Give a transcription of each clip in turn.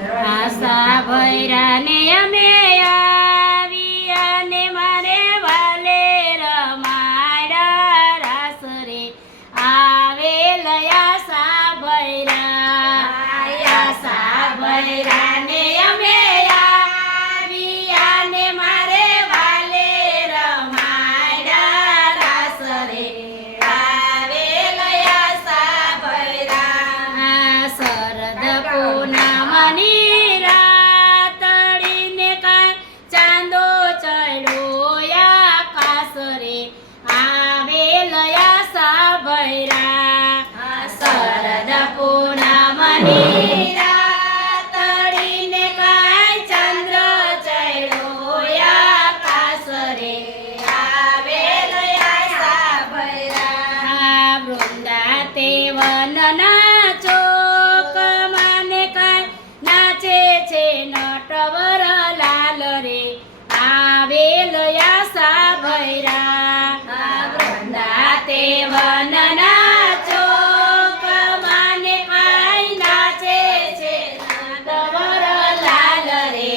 આશા ભૈરા ને અમે આવ્યા ને મારે વાલે રમાડા રાસ રે આવેલ આશા ભૈરા ને અમે આવ્યા ને મારે વાલે રમાડા રાસ રે આવેલ આશા ભૈરા શરદ પૂનમની રાતડીને કાંઈ ચાંદો ચડ્યો આકાશ રે આવેલ આશા ભૈરા શરદ પૂનમની રાતડીને કાંઈ ચંદ્ર ચડ્યો આકાશ રે આવેલ આશા ભૈરા વૃંદા તે વનના ચોક માને કાંઈ નાચે છે નટવર લાલ રે આવેલ આશા ભૈરા વૃંદા તે વનના ચોક માને કાંઈ નાચે છે નટવર લાલ રે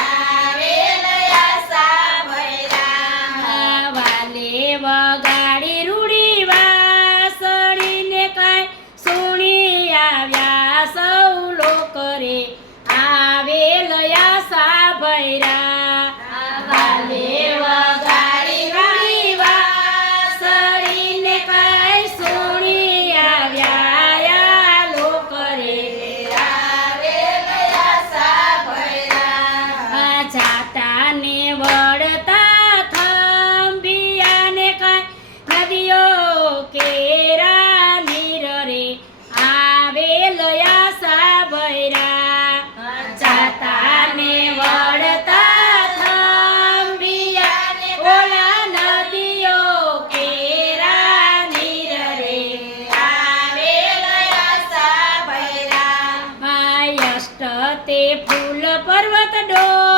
આવેલ આશા ભૈરા વાલે વગાડી રૂડી વાસળીને કાંઈ સુણી આવ્યા સૌ લોક રે આવેલ આશા ભૈરા વાલે વગાડી રૂડી વાસળીને કાંઈ સુણી આવ્યા લોક રે આવેલ આશા ભૈરા જાતા ને વળતા થંભિયાને કાંઈ નદીઓ કેરા નીર રે આવેલ આશા ભૈરા જાતા ને વળતા થંભિયાને ઓલા નદીઓ કેરા નીર રે આવેલ આશા ભૈરા અષ્ટ તે ફૂલ પર્વત ડો